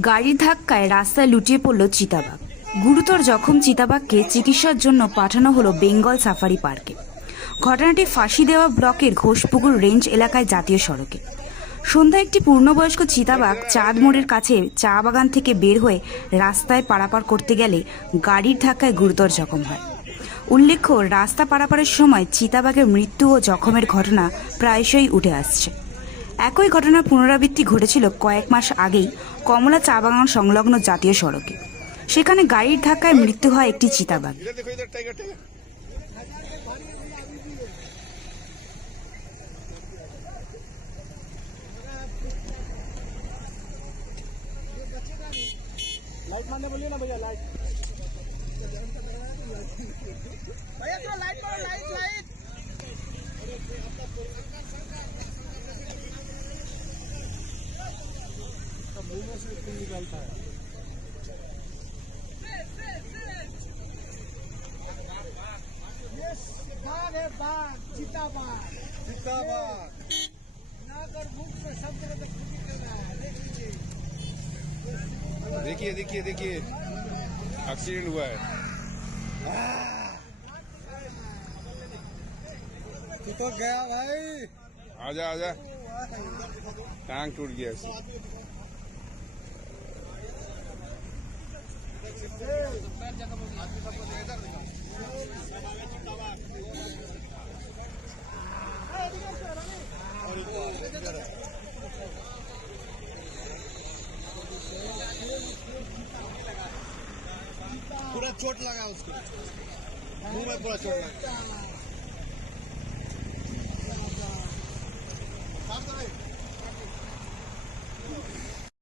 গাড়ির ধাক্কায় রাস্তায় লুটিয়ে পড়ল চিতাবাঘ। গুরুতর জখম চিতাবাঘকে চিকিৎসার জন্য পাঠানো হলো বেঙ্গল সাফারি পার্কে। ঘটনাটি ফাঁসি দেওয়া ব্লকের ঘোষপুকুর রেঞ্জ এলাকায় জাতীয় সড়কে। সন্ধ্যায় একটি পূর্ণবয়স্ক চিতাবাঘ চাঁদ মোড়ের কাছে চা বাগান থেকে বের হয়ে রাস্তায় পারাপার করতে গেলে গাড়ির ধাক্কায় গুরুতর জখম হয়। উল্লেখ্য, রাস্তা পারাপারের সময় চিতাবাঘের মৃত্যু ও জখমের ঘটনা প্রায়শই উঠে আসছে। একই ঘটনার পুনরাবৃত্তি ঘটেছিল কয়েক মাস আগেই কমলা চা বাগান সংলগ্ন জাতীয় সড়কে সেখানে গাড়ির ধাক্কায় মৃত্যু হয় একটি চিতাবাঘ इधर देखो इधर टाइगर टाइगर लाइट मारने बोलिए ना भैया लाइट भैया थोड़ा लाइट मारो निकलता है बाघ है। बाघ चीता बाघ चीता बाघ नाक और मुख में सब जगह तक फूटी कर रहा है देख लीजिए। देखिए देखिए देखिए। एक्सीडेंट हुआ है। तू तो गया भाई। आजा आजा। टांग टूट गया पूरा चोट लगा उसको। मुँह में पूरा चोट लगा।